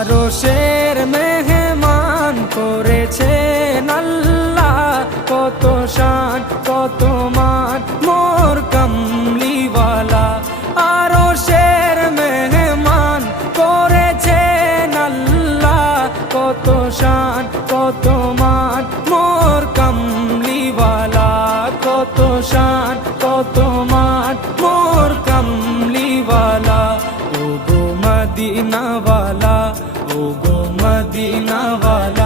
আরশের মেহমান করেছেন আল্লাহ, কত শান কত মান মোর কামলিওয়ালা। আরশের মেহমান করেছেন আল্লাহ, কত শান কত মান মোর কামলিওয়ালা, কত শান কত মান মোর কামলিওয়ালা। ও গো মদিনাওয়ালা, ও গো মদিনাওয়ালা।